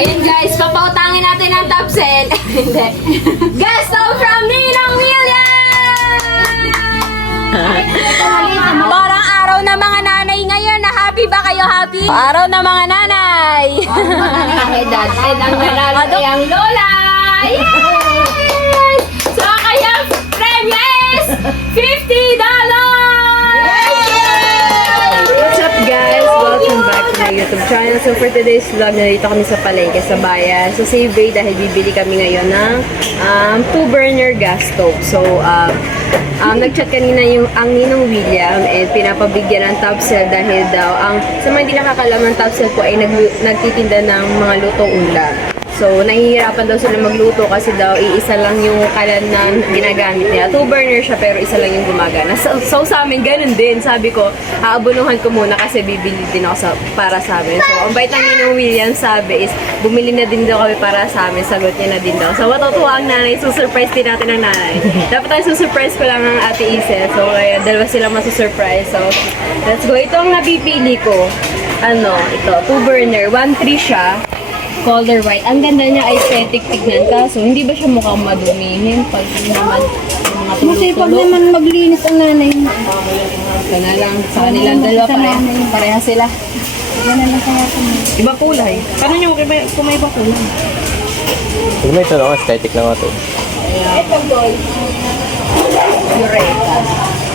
Ayun guys, papautangin natin ang top sell. Hindi. Gasto from Ninong William! Parang araw na mga nanay ngayon. Na happy ba kayo? Happy? Araw na mga nanay. Edad ang nanalo ay ang lola. Yay! So kaya premyo is $50! What's up guys? Welcome back to my YouTube channel. So for today's vlog, narito kami sa palengke sa bayan. So save bay dahil bibili kami ngayon ng 2-burner gas stove. So nag-chat kanina ang Ninong William and pinapabigyan ng top sell dahil daw sa mga hindi nakakalam ng top sell po ay nagtitinda ng mga lutong ulam. So, nahihirapan daw sila magluto kasi daw iisa lang yung kalan na ginagamit niya. 2-burner siya pero isa lang yung gumagana. So sa amin, ganun din. Sabi ko, aabunuhan ko muna kasi bibili din ako para sa amin. So, ang bait ng Ninong William sabi is, bumili na din daw kami para sa amin. Sagot niya na din daw. So, matutuwa ang nanay. Susurprise din natin ang nanay. Dapat tayo susurprise ko lang ang Ate Isel. So, kaya dalawa sila masusurprise. So, let's go. Ito ang napipili ko. Ito, 2-burner. 1.3 siya. Color white. Ang ganda niya aesthetic tignan ka. So, hindi ba siya mukhang madumihin pag naman mga Masipag tulo-tulo? naman maglinis ang nanay mo. Ito na lang. Sa kanilang dalawa pareha sila. Ganun lang kaya kami. Iba kulay. Paano nyo kung may iba kulay? Huwag mo ito lang, aesthetic lang ito. Ito gold. Eureka.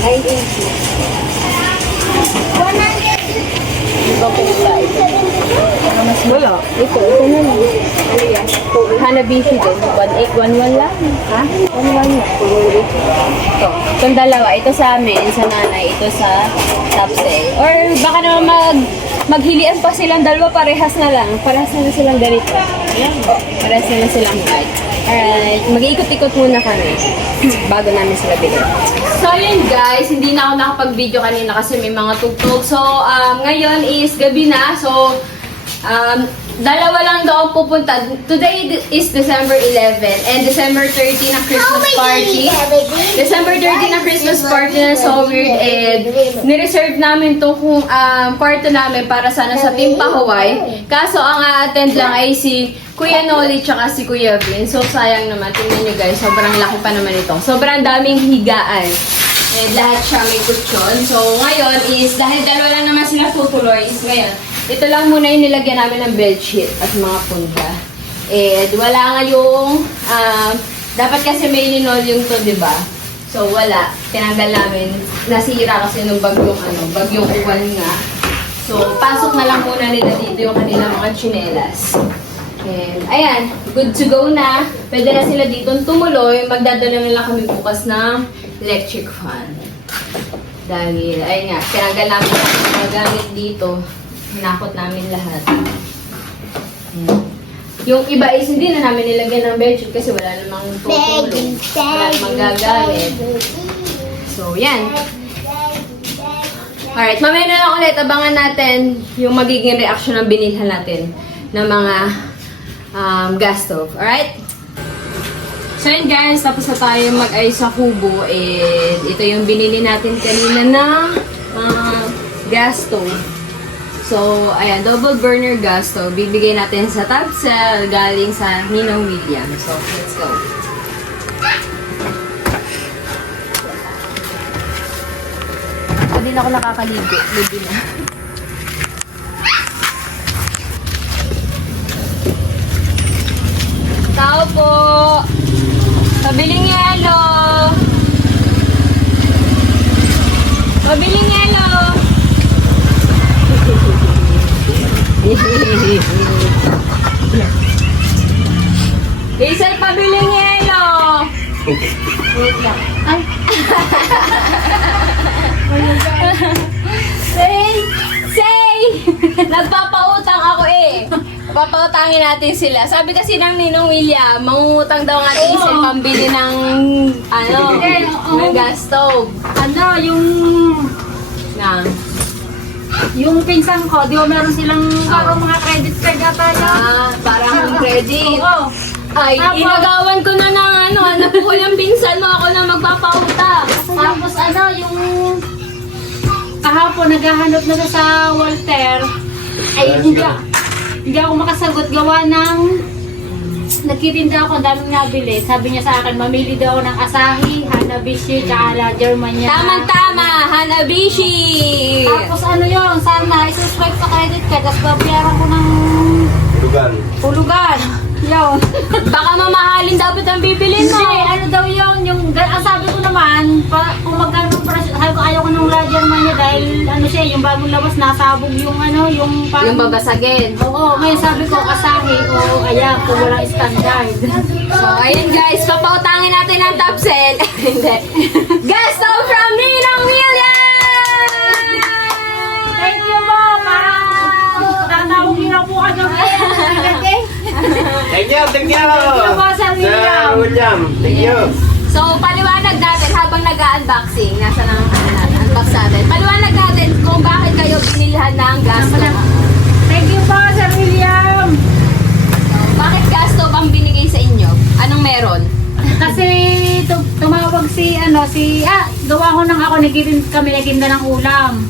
980. Ito kulay. Wala. Ito na lang. Ano yan? Hanabishi din. 1811 lang. Ha? 11 lang. Ito. Itong dalawa. Ito sa amin, sa nanay. Ito sa top sale. Or baka naman maghilian pa silang dalawa. Parehas na lang. Parehas na silang ganito. Parehas na silang white. Alright. Mag-iikot-ikot muna kami. Bago namin sila bilhin. So yun guys, hindi na ako nakapag-video kanina kasi may mga tugtog. So ngayon is gabi na. So dalawa lang daw pupunta. Today is December 11 and December 13 na Christmas party. December 13 na Christmas party na so weird and nireserve namin to kung kwarto namin para sana sa Team Pahawaii. Kaso ang a-attend lang ay si Kuya Noli tsaka si Kuya Vin. So sayang naman. Tingnan nyo guys, sobrang laki pa naman ito. Sobrang daming higaan. And lahat siya may kutsyon. So ngayon is, dahil dalawa lang naman sila tutuloy, is ngayon, ito lang muna yung nilagyan namin ng bedsheet at mga punda. And wala nga yung, dapat kasi may linoleum to, diba? So wala. Tinanggal namin. Nasira kasi nung bagyong uwan nga. So pasok na lang muna nila dito yung kanilang mga tsinelas. And ayan, good to go na. Pwede na sila dito tumuloy. Magdadala na lang kami bukas ng electric fan. Dahil, ayun nga, tinanggal namin yung mga gamit dito. Hinakot namin lahat. Yung iba is hindi na namin nilagyan ng bedsheet kasi wala namang tutulong. Wala namang gagamit. So, yan. Alright, mamaya na lang ulit. Abangan natin yung magiging reaction ng binilhan natin ng mga gas stove. Alright? So yun guys, tapos na tayo mag-ayos sa kubo. And ito yung binili natin kanina na gas stove. So, ayan, double burner gas stove. Bibigay natin sa top sell galing sa Ninong William. So, let's go. Hindi na ako nakakaligo. Ligo na. Tao po! Pabiling yelo! Pabiling yelo! Isay, pabiling yelo! Wait lang. Ay! Say! Nagpapautang ako eh! Papautangin natin sila. Sabi kasi ng Ninong William, mangungutang daw nga isip pambili ng ng gas stove. Yung pinsan ko, di ba meron silang parang mga credit card ata yan? Parang credit. Oo. Ay, Tapos- inagawan ko na ng anak ko yung pinsan mo, ako na magpapautang. Tapos yung kahapon naghahanap na siya sa Walter. Ay, hindi ako makasagot gawa ng nagtitinda ako, ang daming nabili. Sabi niya sa akin, mamili daw ako ng Asahi, Hanabishi, tsaka La Germania. Tama, Hanabishi! Tapos ano yun, sana isuswipe sa credit card, tapos babayaran ko ng Lugan. hulugan. Yun. Baka mamahalin dapat ang bibilin mo. Hindi, ano daw yun, ang sabi ko naman, kung magkano presyo, sabi ko ayaw ko ng La Germania dahil ano siya, yung bagong labas, nasabog yung ano, yung parang... Yung babasagin. Oo, ngayon sabi ko, Asahi, o ayan, kung walang standard. So, ayun guys, papautangin natin ang top sell. Hindi. Gasto from Ninong William! Thank you po, parang tatawagin na po ka dyan. Thank you, thank you! you po, Sir William. Sir William, thank you! So, paliwanag natin habang nag-unboxing, nasa nang unbox natin. Paliwanag natin kung bakit kayo binilhan ng gasto. Thank you po, Sir William. Bakit gasto ang binigay sa inyo? Anong meron? Kasi tumawag gawa ko nang ako, kami nagtinda ng ulam.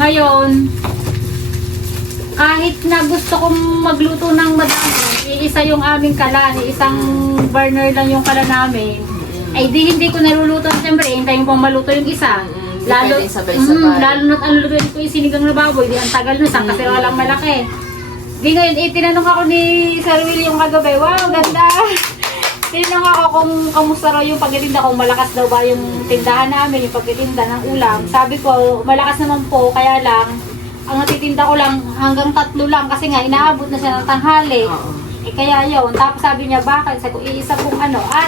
Ngayon, kahit na gusto kong magluto ng madami, iisa yung aming kalan, isang burner lang yung kalan namin. Ay hindi ko naluluto, siyempre, hintayin pang maluto yung isa. Lalo, Pwede sabay-sabay. lalo na't ang lulutuin ko yung sinigang na baboy, di ang tagal na sa kasi walang malaki. Di ngayon, tinanong ako ni Sir Will yung kagabi, wow, ganda! Tinanong ako kung kamusta raw yung pagtitinda, kung malakas daw ba yung tindahan namin, yung pagtitinda ng ulam. Sabi ko, malakas naman po, kaya lang, ang natitinda ko lang hanggang 3 lang kasi nga inaabot na siya ng tanghali. Eh kaya yun, tapos sabi niya, bakit? Sabi ko, iisa pong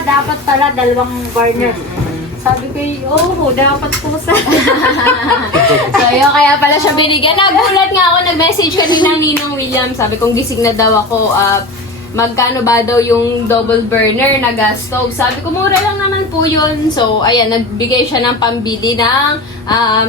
dapat pala 2 burner. Sabi ko, oo, dapat po sa... So, yun, kaya pala siya binigyan. Nagulat nga ako, nag-message kanina ng Ninong William. Sabi kong gising na daw ako, magkano ba daw yung double burner na gas stove. Sabi ko, mura lang naman po yun. So, ayan, nagbigay siya ng pambili ng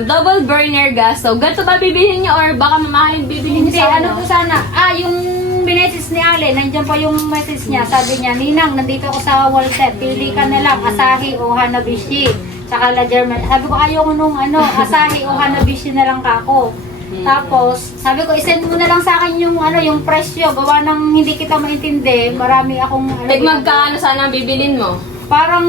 double burner gas stove. Ganito ba bibilhin niya or baka mamahalin bibilhin Hindi, niya sa ano po sana? Yung binesis ni Ale, nandiyan pa yung message niya. Sabi niya, Ninang, nandito ako sa Walter. Pili ka na lang, Asahi o Hanabishi. Tsaka La German. Sabi ko, ayaw ko nung Asahi o Hanabishi na lang kako. Tapos, sabi ko, isend mo na lang sa akin yung yung presyo. Gawa ng hindi kita maintindi. Marami akong Magkano sana ang bibilin mo? Parang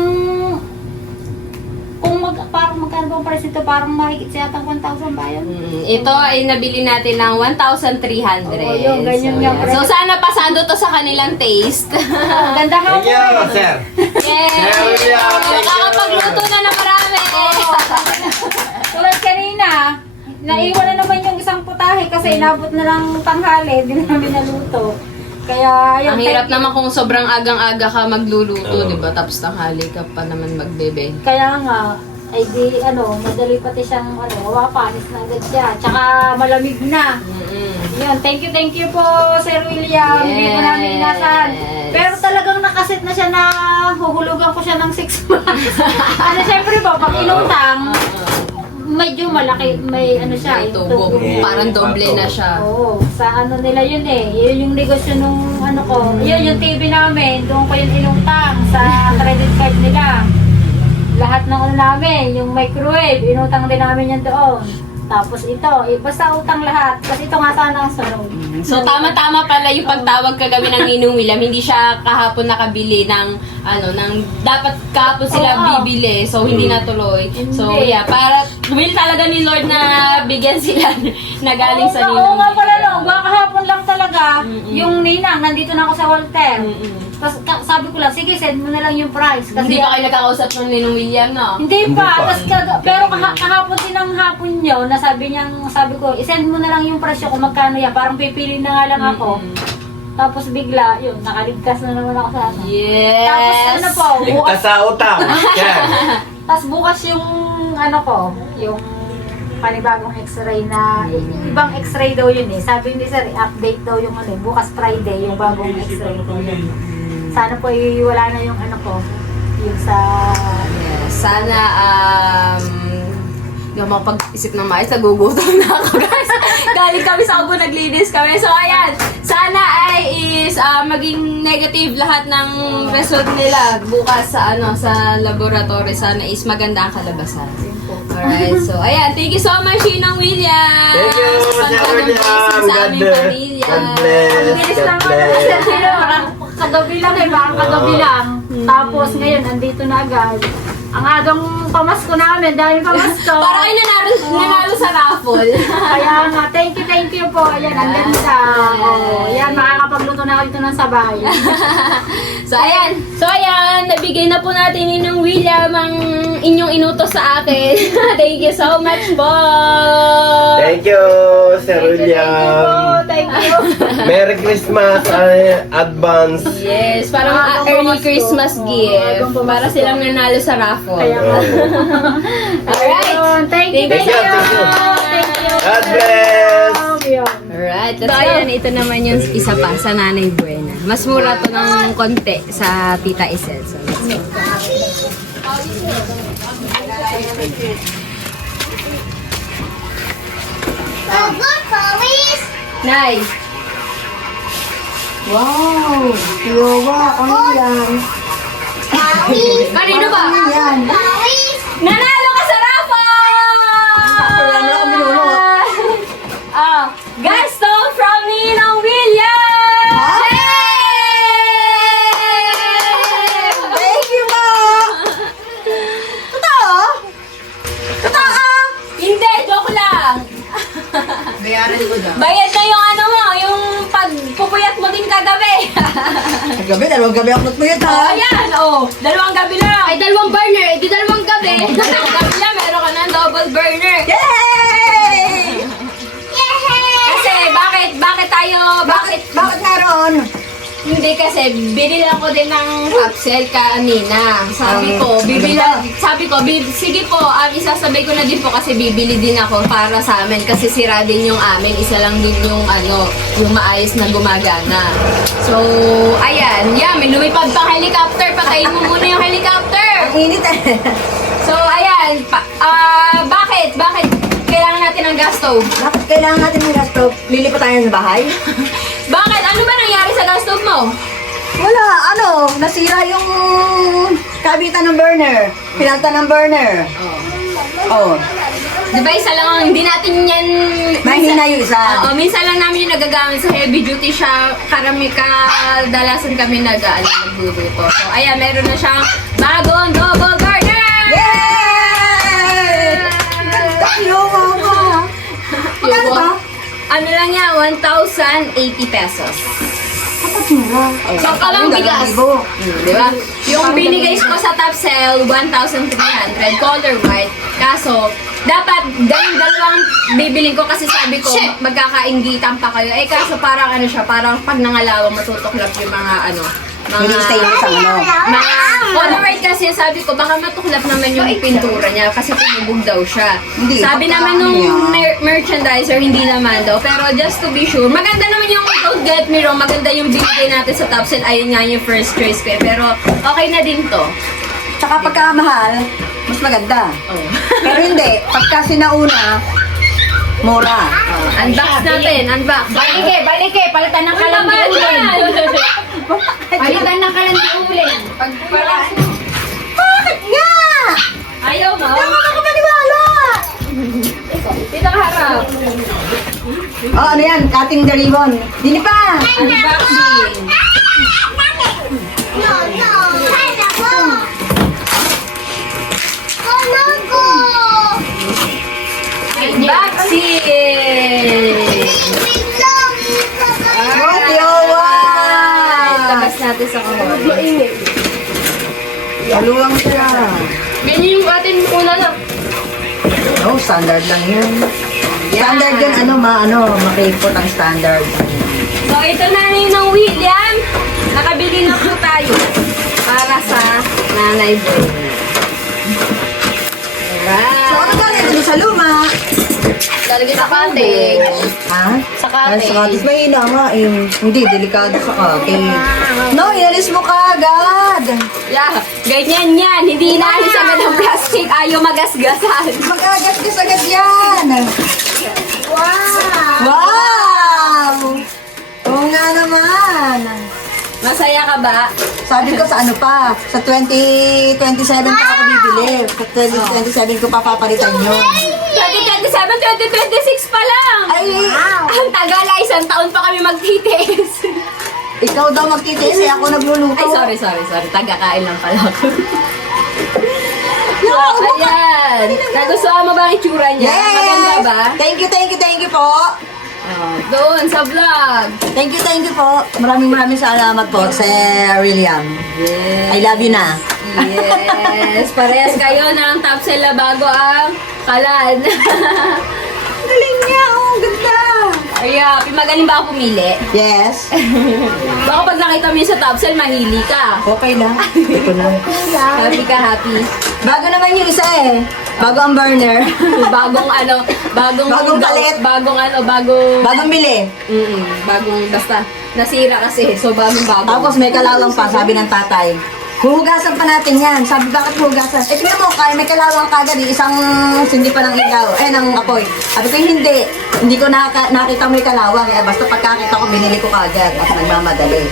parang magkano ba ang price ito? Parang mahigit siya yata 1,000 ba yun? Ito ay nabili natin ng 1,300. Oo, yun, ganyan yung So, sana pasado to sa kanilang taste. Ganda nga Thank you, sir! Yay! Sir William, thank you. Nakakapagluto na ng marami. Tulad kanina, naiwan na naman yung isang putahe kasi inabot na ng tanghali, hindi na namin naluto. Kaya, ayun, Ang hirap thank you. naman kung sobrang agang-aga ka magluluto, di ba? Tapos tanghali ka pa naman magbebe. Kaya nga, ay di, madali pati siyang, panis na agad siya. Tsaka malamig na. Yun, thank you po, Sir William. Hindi ko namin inasahan. Pero talagang nakasit na siya na huhulugan ko siya ng 6 months. Siyempre po, pag inutang, medyo malaki, may siya. May tubo. Parang doble na siya. Oo, sa nila yun Yun yung negosyo nung ko. Yun yung TV namin, doon ko yun inutang sa credit card nila. Lahat ng namin, yung microwave, inutang din namin yan doon. Tapos ito, basta utang lahat. Kasi ito nga sana ang sunod. So, tama-tama pala yung pagtawag kagabi ng Ninong William. Hindi siya kahapon nakabili ng, dapat kahapon sila Oo. bibili. So, hindi natuloy. So, Hindi. yeah, para, will talaga ni Lord na bigyan sila na galing sa Ninong Oo nga pala William. no, kahapon lang talaga, yung ninang, nandito na ako sa Walter. Tapos sabi ko lang, sige, send mo na lang yung price. Kasi Hindi pa kayo nagkakausap ng Ninong William, no? Hindi Hindi pa. pa. Pero kahapon din ang hapon nyo, sabi ko, isend mo na lang yung presyo kung magkano yan. Parang pipili na nga lang ako. Tapos bigla, yun, nakaligtas na naman ako sa Yes! Tapos po, Ligtas bukas, sa utang! Sir! tapos bukas yung, yung panibagong x-ray na, ibang x-ray daw yun Sabi ni sir, update daw yung bukas Friday, yung bagong x-ray daw yun. Sana po wala na yung yung sa... Sana, Hindi ako makapag-isip ng maayos. Nagugutom na ako, guys. Galing kami sa Cebu, naglinis kami. So, ayan. Sana ay maging negative lahat ng result nila bukas sa sa laboratory. Sana is maganda ang kalabasan. Alright. So, ayan. Thank you so much, Ninong William. Thank you, Sa Sir pagpapagaling William. sa God aming bless. pamilya. God bless. Bilis God lang ako. bless. Kasi sino, parang kagabi lang parang kagabi lang. Tapos ngayon, nandito na agad. Ang agang pamasko namin, dahil pamasko. Para kayo nanalo sa raffle. Kaya nga, thank you po. Ayan, ang ganda. Oh, yan, makakapagluto na ako dito ng sabay. So, ayan. Nabigay na po natin ni Ninong William ang inyong inutos sa akin. Thank you so much po. Thank you, Sir William. Thank you. Merry Christmas advance. Yes, parang early Christmas gift. Para silang nanalo sa raffle. Kaya nga. Alright. Ayun, thank you. Thank you. Thank you. God bless. Yun. Alright, so ayan, ito naman yung isa pa sa Nanay Buena. Mas mura to ng konti sa Tita Isel. So, let's go. Nay! Wow! Yowa, ano yan? Kanino ba? Ano yan? Nanalo ka sa raffle! Gasto from Ninong William! Thank you po! Totoo? Totoo? Hindi, joke lang. Bayad na yung yung pagpupuyat mo din kagabi. Gabi, dalawang gabi ako nagpuyot ha. Ayan, dalawang gabi lang. Ay, dalawang burner. Eh, di dalawang gabi. Dalawang gabi lang, meron ka ng double burner. Yay! Kasi, bakit Bakit meron? Hindi kasi, binili ko din ng capsule kanina. Sabi ko, sige po, isasabay ko na din po kasi bibili din ako para sa amin kasi sira din yung amin. Isa lang din yung yung maayos na gumagana. So, ayan, may lumipad pang helicopter. Patayin mo muna yung helicopter. Ang init eh. So, ayan, bakit kailangan natin ng gas stove? Bakit kailangan natin ng gas stove? Lilipat tayo sa bahay? Bakit? Ano ba nangyari sa gas stove mo? Wala, nasira yung kabitan ng burner. Pinalta ng burner. Oh. Di ba isa lang ang hindi natin yan... Mahina yung isa. Oo, minsan lang namin yung nagagamit sa heavy duty siya. Kadalasan kami nagluluto. So, ayan, meron na siyang bagong double burner! Yay! Yowa ka. Magkano ba? Ano lang yan, 1,080 pesos. Dapat mura. So, kalang bigas. Di ba? Yung binigay ko sa top sale, 1,300, color white. Kaso, dapat dalawang bibiling ko kasi sabi ko, magkakaingitan pa kayo. Eh, kaso parang parang pag nangalawang matutuklap yung mga Hindi stainless ang mga color white kasi sabi ko, baka matuklap naman yung pintura niya kasi pinubog daw siya. Hindi, Sabi pagka naman nung ano yan. merchandiser, hindi naman daw. Pero just to be sure, maganda naman yung, don't get me wrong, maganda yung binigay natin sa top sale. Ayun nga yung first choice ko eh. Pero okay na din to. Tsaka pagka mahal, mas maganda. Pero hindi, pagka sinauna, mura. Unbox natin, unbox. Balik palitan ng kalandi ulit. Palitan ng kalandi ulit. Bakit nga? Ayaw mo? Hindi ako makapaniwala! Dito ka harap. Oh, ano yan? Cutting the ribbon. Dini pa! Unboxing. Unboxing! Oh, Yowa! Labas natin sa kamay. Maluwang siya. Ganyan yung atin una na. Oh, standard lang yun. Standard yun, makikot ang standard. So, ito na ng William. Nakabili na po tayo para sa Nanay Buena. So, Alright. ano ka rin sa luma? Lalagay sa cottage. Ha? Sa Ay, cottage. sa cottage. Mahina nga eh. Hindi, delikado sa cottage. No, inalis mo kagad. Yeah, ganyan yan. Hindi inaalis agad ang plastic. Ayaw magasgasan. Magagasgas agad yan. Wow! Oo nga naman. Masaya ka ba? Sabi ko sa ano pa, sa 2027 pa ako bibili. Sa 2027 ko papapalitan yun. 2027, 2026 pa lang. Ay, Ang tagal ay isang taon pa kami magtitiis. ikaw daw magtitiis eh, ako nagluluto. Ay, sorry. Tagakain lang pala ako. So, ayan. Nagustuhan mo ba ang itsura niya? Yes! Maganda ba? Thank you po. Doon sa vlog. Thank you po. Maraming salamat po, Sir William. I love you na. Yes. Parehas kayo ng top sale na bago ang kalan. Galing niya, oh, ganda. Ay, magaling ba ako pumili? Yes. Baka pag nakita mo yun sa top sale, mahili ka. Okay lang. Ito lang. Happy ka, happy. Bago naman yung isa eh. Bago ang burner. Bagong Bagong palit. Bagong bili. Bagong basta nasira kasi, so bagong. Tapos may kalawang pa, sabi ng tatay. Huhugasan pa natin yan. Sabi, bakit huhugasan? Eh, tingnan mo, kaya may kalawang kagad eh. Isang sindi pa ng ilaw. Ng apoy. Sabi ko, hindi. Hindi ko nakita may kalawang. Eh, basta pagkakita ko, binili ko kagad. At nagmamadali.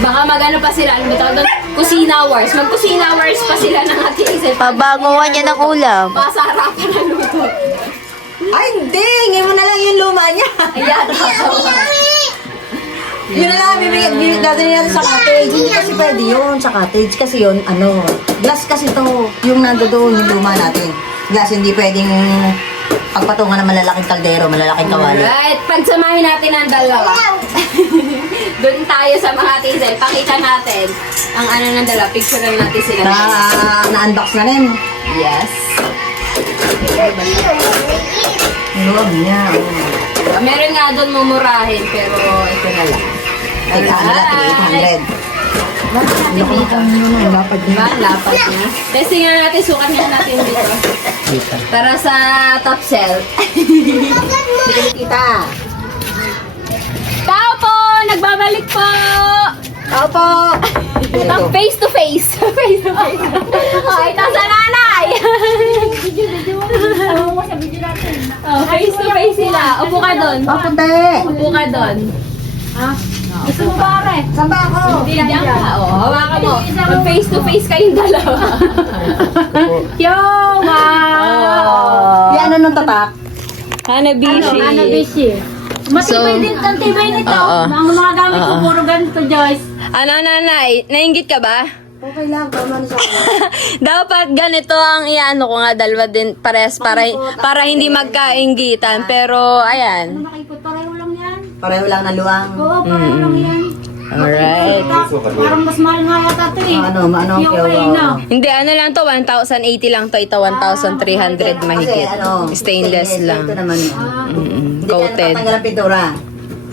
Baka magano pa sila, ano ba tawag doon? Kusina Wars. Mag-Kusina Wars pa sila ng ating isa. Pabanguhan niya ng ulam. Pasarapan na luto. Ay, hindi! Ngayon mo na lang yung luma niya. Ayan, tatawa. Yun na lang, bibigyan natin sa cottage. Hindi kasi pwede yun sa cottage. Kasi yun, glass kasi to. Yung nandoon, yung luma natin. Glass, hindi pwedeng pagpatungan ng malalaking kaldero, malalaking kawali. Alright, pagsamahin natin ang dalawa. Doon tayo sa mga tizel. Pakita natin ang ano ng dalawa. Picturean natin sila. Na-unbox na rin. Yes. Ang loob niya. Meron nga doon mumurahin, pero ito na lang. Ay, ano natin, 800. Natin dito. Dapat Diba? Lapat na. Testing nga natin, sukat nga natin dito. Para sa top sell. kita. Tao po! Nagbabalik po! Tao po. Face to face. Face to face. Oh, ito sa nanay. Oh, face to face sila. Upo ka doon. Papunti. Upo ka doon. Gusto mo pare? Saan ba ako? Hindi, diyan ka. Oh, hawakan mo. Mag face to face kayong dalawa. Yo, wow! Yan, ano nung tatak? Hanabishi. Hanabishi. Matibay din ang tibay nito. Oo. Ang mga gamit ko puro ganito, Joyce. Ano, nanay? Nainggit ka ba? Okay lang, tama na sa akin. Dapat ganito ang iano ko nga, dalawa din pares para hindi magkainggitan. Pero, ayan. Nakipot, pareho lang yan. Pareho lang na luwang. Oo, pareho lang yan. Alright. Parang mas mahal nga yata ito eh. Ano Yung way na. Hindi, ano lang to, 1,080 lang to. Ito, 1,300 mahigit. Stainless lang. Ito naman. Hindi ka Coated. natatanggal ang pintura.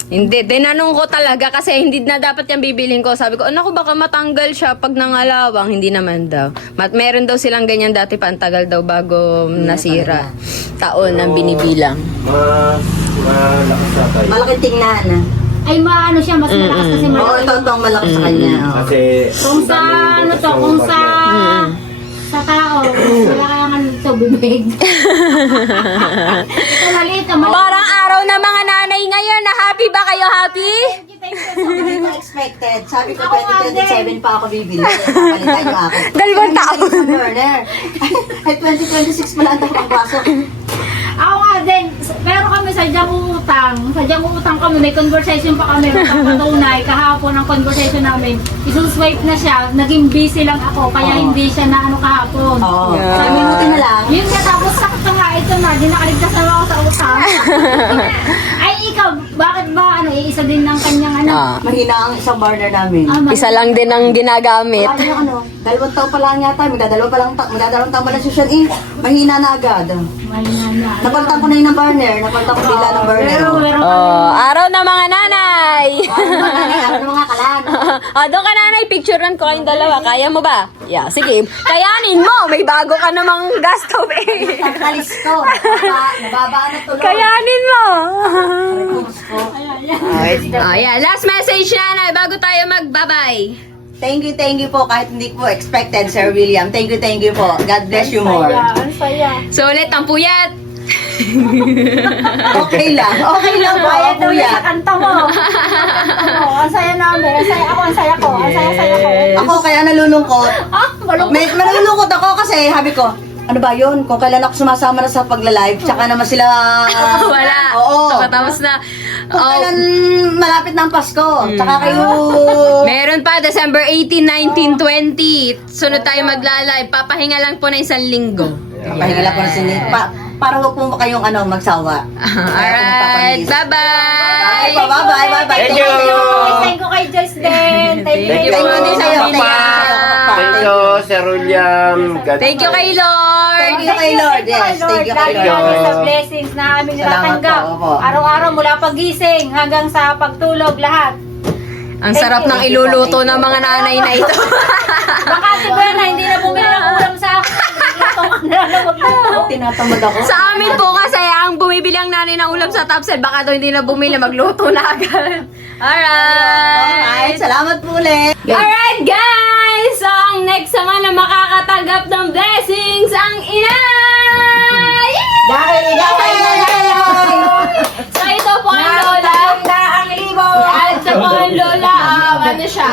Hindi, dinanong ko talaga kasi hindi na dapat yung bibilhin ko. Sabi ko, naku, baka matanggal siya pag nangalawang. Hindi naman daw. Meron daw silang ganyan dati pa, ang tagal daw bago nasira. Taon ang binibilang. Malakas na tayo. Malaking tingnan. Ay, maano siya, mas malakas kasi Oo, malakas. ito ang malaki sa kanya. oo. Kasi... Kung sa, ano to, kung sa... Sa tao, wala kayang ano ito, bibig. Ito maliit, maliit. Parang araw ng mga nanay ngayon na happy ba kayo? Happy? Hindi ko expected. Sabi ko 2027 pa ako bibili. Papalitan niyo ako. Dalawang taon. Sa burner. Ay, 2026 pala ang pagpasok. Ako nga din, pero kami sadyang utang kami, may conversation pa kami, patunay, kahapon ang conversation namin, isuswipe na siya, naging busy lang ako, kaya hindi siya na ano kahapon. Oo. Sa minuto na lang. Yun nga, tapos sakit na nga, ito na, di nakaligtas na ako sa utang. Ay, ikaw, bakit ba, isa din ng kanyang Mahina ang isang burner namin. Isa lang din ang ginagamit. Sabi yung 2 taon pa lang yata, magdadalawang taon pa lang siya siya. Mahina na agad. Mahina na. Napalitan ko na yun ng burner. Napalitan ko bila ng burner. Pero, Oh, araw ng mga nanay. Ano ng mga kalan? Doon ka nanay, picturean ko kayong dalawa. Kaya mo ba? Yeah, sige. Kayanin mo. May bago ka namang gasto, eh. Tagtalis ko. Nababaan na tuloy. Kayanin mo. Ayan. Yeah. Last message na, bago tayo magbabay. Thank you po. Kahit hindi ko expected, Sir William. Thank you po. God bless you more. Ang saya. So ulit, ang puyat. Okay lang po. Bayad daw Kuya. sa kanta mo. Ang saya namin. Ang saya ako, ang saya ko. Ang saya ko. Ako kaya nalulungkot. Malungkot. Malulungkot ako kasi sabi ko, ano ba yun? Kung kailan ako sumasama na sa pagla-live, tsaka naman sila... Wala. Oo. Tapos na. Kung kailan malapit ng Pasko, tsaka kayo... Meron pa, December 18, 19, 20. Sunod tayo magla-live. Papahinga lang po na 1 linggo. Pahinga lang po na sinit. Para huwag po kayong magsawa. Alright. Bye-bye. Bye-bye. Thank you. Thank you kay Joyce din. Thank you. Thank you. Thank you din sa'yo. Thank you, Sir William. God Thank you kay Lord. Thank you kay Lord. Yes, thank you kay Lord. Lord. Sa blessings na aming Salamat natatanggap. po, opo. Araw-araw mula pagising hanggang sa pagtulog lahat. Ang sarap ng iluluto ng mga nanay na ito. Baka si Buena hindi na bumili ng ulam sa akin. Tinatamad ako. Sa amin po kasi, ang bumibili ang nanay ng ulam sa Topsel, baka daw hindi na bumili, magluto na agad. Alright. Alright, salamat po ulit. Alright guys! So, ang next naman na makakatanggap ng blessings, ang ina! Dahil So, ito po ang lola. Ang libo. At ito po ang lola, ano siya?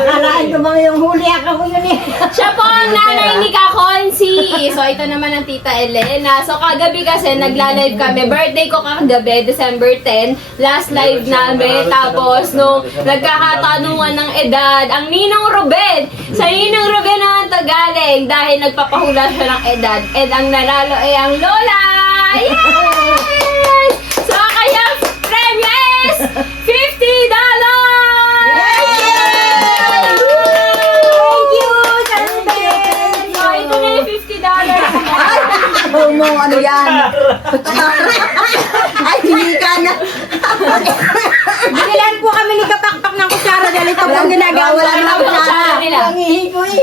Akalain ko mga yung huli ako yun eh. Siya po ang nanay ni Kakonsi. So, ito naman ang tita Elena. So, kagabi kasi nagla-live kami. Birthday ko kagabi, December 10. Last live namin. Tapos, nung nagkakatanungan ng edad, ang Ninong Ruben. Sa Ninong Ruben naman to galing dahil nagpapahula siya ng edad. And ang nanalo ay ang lola. Yes! So, kaya premium is $50! So, ito na yung $50. Mo, ano yan? Ay, hindi ka na. Binilan po kami ni Kapakpak ng kutsara dahil ito po ang ginagawa. Wala na ako kutsara nila. Nangihi ko eh.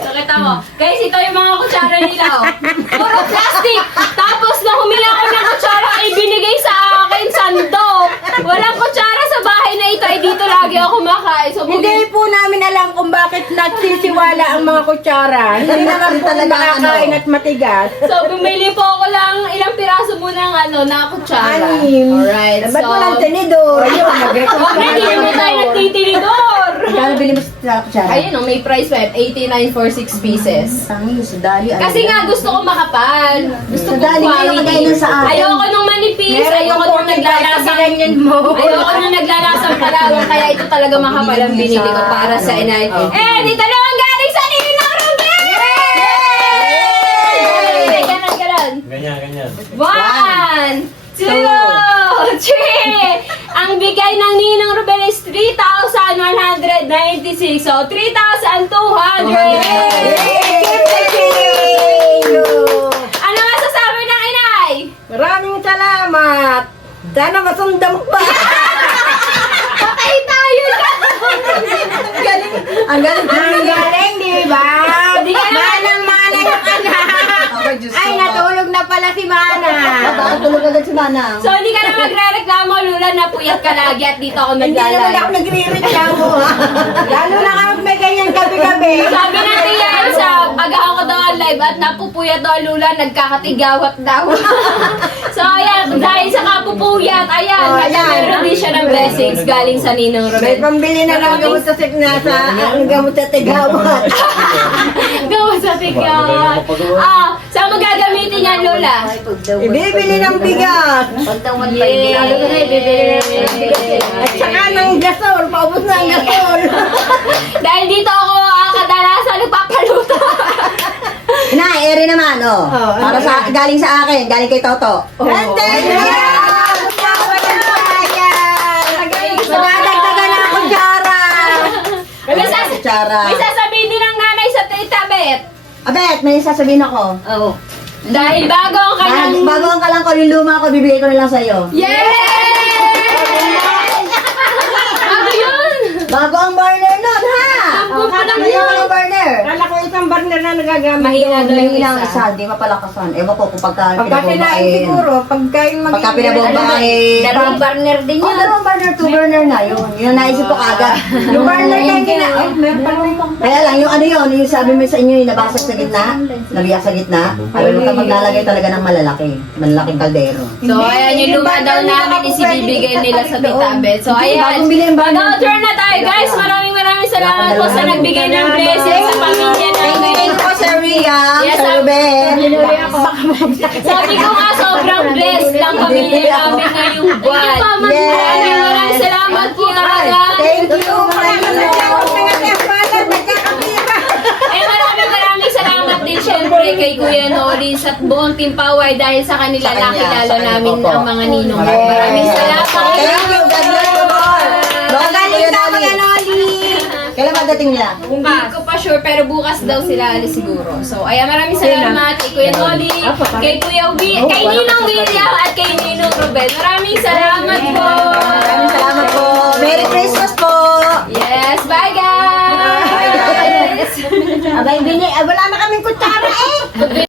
So, kita mo. Guys, ito yung mga kutsara nila. Oh. Puro plastic. Tapos, na humila ko ng kutsara ay binigay sa akin, sandok. Walang kutsara sa bahay na ito. Ay dito lagi ako kumakain. So, Hindi po namin alam kung bakit nagsisiwala ang mga kutsara. Hindi naman po Talaga, makakain at matigas. So, bumili po ako lang ilang piraso mo ng na kutsara. Anim. Alright, Ba't so... walang tinidor? Yun, Huwag na, hindi naman tayo nagtitinidor. Kano bili mo sa kutsara? Ayun, oh, may price pa. 89 for 6 pieces. Tangi, sa dali. Kasi nga, gusto ko makapal. Gusto ko Dali nga yung quality. kagaya sa akin. Ayoko nung manipis. Ayoko nung naglalasang... Ayoko nung naglalasang palawang. Kaya ito talaga makapal ang binili ko para sa inay. Eh, dito na ang galing sa Ninong Ruben! Yay! Ganon. Ganyan. 1, 2, 3. Ang bigay ng Ninong Ruben is 3,196. So, 3,200. Ano masasabi ng inay? Maraming salamat. Sana masundan mo pa. Patay tayo na! Ang galing. Ang galing, di ba? Di ka naman. Manang-manang ang anak. Ay, natulog na pala si Mana. Baka tulog agad si Manang. So, hindi ka na magre-reklamo, Lula, na puyat ka lagi at dito ako Hindi naman ako naglalay. nagre-reklamo. Lalo na kapag may ganyan gabi-gabi. Sabi natin yan sa pag-ako ko daw ang live at napupuyat daw, Lula, nagkakatigawat daw. So, ayan, dahil sa kapupuyat, ayan, meron din siya ng blessings galing sa Ninong May Ruben. pambili na ng gamot sa signasa. Ang gamot sa tigawat. Gawa sa tigawat. Saan mo gagamitin yan, Lola? Ibibili ng bigas. Yay! At saka ng gasol. Paubos na ang gasol. Dahil dito ako kadalasan nagpapaluto. Na, ere naman, oh. Oh, Para sa, galing sa akin, galing kay Toto. Madadagdagan ang kutsara. Kutsara. May sasabihin din ng nanay sa Tita Bet. Abet, may sasabihin ako. Oo. Dahil bago ang kanyang... Bago ang kalang ko, yung luma ko, bibigay ko na lang sa'yo. Yay! Bago yun! Bago ang burner nun. Cellphone pa lang Ayun, yun. yung burner. Kala ko isang burner na nagagamit. Mahina daw yung Mahina ang isa. isa, di mapalakasan. Ewan ko kung pagka Pagka sinain pinabombahin. siguro, pagka yung mag- Pagka pinabombahin. Dalawang burner din Oh, yun. dalawang burner, 2 burner na yun. Yun ang naisip ko kagad. Yung burner kaya gina... Ay, meron pa naman. Kaya lang, yung ano yun, yung sabi mo sa inyo, yung nabasag sa gitna, nabiyak sa gitna, ayaw mo ka maglalagay talaga ng malalaking kaldero. So, ayan yung luma daw namin isibibigay nila sa Tita Beth. So, ayan. Mag-outro na tayo, guys. Maraming salamat po sa nagbigay ng blessing sa pamilya namin. Thank you po, Sir Rian, Yes, Sir Ben. Sabi ko nga, sobrang blessed lang pamilya namin ngayong buwan. Maraming salamat po talaga. Thank you. Maraming salamat din syempre kay Kuya Nolins at buong Team Paway dahil sa kanila nakilala namin ang mga ninong. Maraming salamat. Thank you. God bless you all. Lola, Kuya Noli. Kailan madating nila? Hindi ko pa sure pero bukas daw sila alis siguro. So, ayan, maraming salamat kay Kuya Noli, kay Kuya kay Ninong William at kay Ninong Ruben. Maraming salamat po.